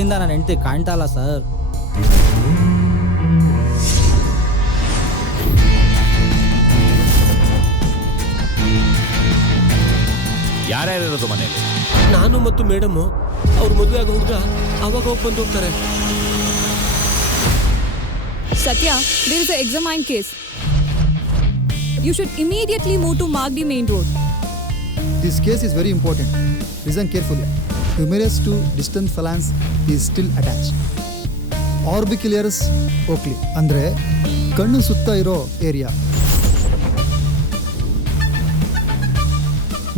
ಬೆಳಗ್ಗೆಯಿಂದ ನನ್ನ ಹೆಂಡತಿ ಕಾಣ್ತಾ ಇಲ್ಲ ಸರ್. ಯಾರ್ಯಾರಿರೋದು ಮನೆಯಲ್ಲಿ? ನಾನು ಮತ್ತು ಮೇಡಮ್ಮು. ಅವ್ರ ಮದುವೆ ಆಗೋ ಹುಡುಗ ಅವಾಗ ಹೋಗಿ ಬಂದು ಹೋಗ್ತಾರೆ. Satya, there is an examine case. You should immediately move to Magdi main road. This case is very important. Listen carefully. Humerus to distant phalanx is still attached. Orbicularis occuli ಅಂದ್ರೆ ಕಣ್ಣು ಸುತ್ತ ಇರೋ ಏರಿಯಾ.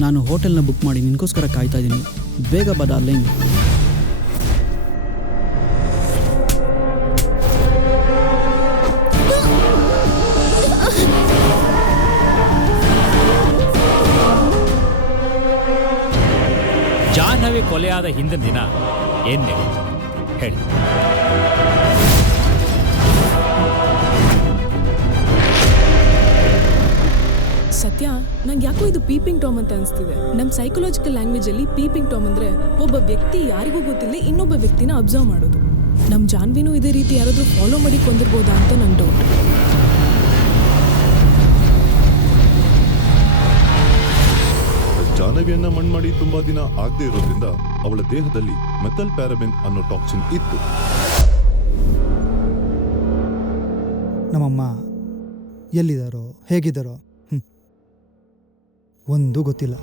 ನಾನು ಹೋಟೆಲ್ನ book ಮಾಡಿ ನಿನಗೋಸ್ಕರ ಕಾಯ್ತಾ ಇದ್ದೀನಿ. ಬೇಗ ಬಾ ಡಾರ್ಲಿಂಗ್. ಜಾಹ್ನವಿ ಕೊಲೆಯಾದ ಹಿಂದಿನ ದಿನ ಏನ್ ನಡೀತು ಹೇಳಿ. ಸತ್ಯ, ನಂಗೆ ಯಾಕೋ ಇದು ಪೀಪಿಂಗ್ ಟಾಮ್ ಅಂತ ಅನಿಸ್ತಿದೆ. ನಮ್ಮ ಸೈಕಲಾಜಿಕಲ್ ಲ್ಯಾಂಗ್ವೇಜಲ್ಲಿ ಪೀಪಿಂಗ್ ಟಾಮ್ ಅಂದರೆ ಒಬ್ಬ ವ್ಯಕ್ತಿ ಯಾರಿಗೂ ಗೊತ್ತಿಲ್ಲದೆ ಇನ್ನೊಬ್ಬ ವ್ಯಕ್ತಿನ ಅಬ್ಸರ್ವ್ ಮಾಡೋದು. ನಮ್ಮ ಜಾನ್ವಿನೂ ಇದೇ ರೀತಿ ಯಾರಾದರೂ ಫಾಲೋ ಮಾಡಿ ಕೊಂದಿರ್ಬೋದಾ ಅಂತ ನನ್ನ ಡೌಟ್. ಜಾಹ್ನವಿಯನ್ನ ಮಣ್ಣು ಮಾಡಿ ತುಂಬಾ ದಿನ ಆಗದೆ ಇರೋದ್ರಿಂದ ಅವಳ ದೇಹದಲ್ಲಿ ಮೆಥಲ್ ಪ್ಯಾರಾಬೆನ್ ಅನ್ನೋ ಟಾಕ್ಸಿನ್ ಇತ್ತು. ನಮ್ಮಮ್ಮ ಎಲ್ಲಿದ್ದಾರೋ ಹೇಗಿದ್ದಾರೋ ಒಂದು ಗೊತ್ತಿಲ್ಲ.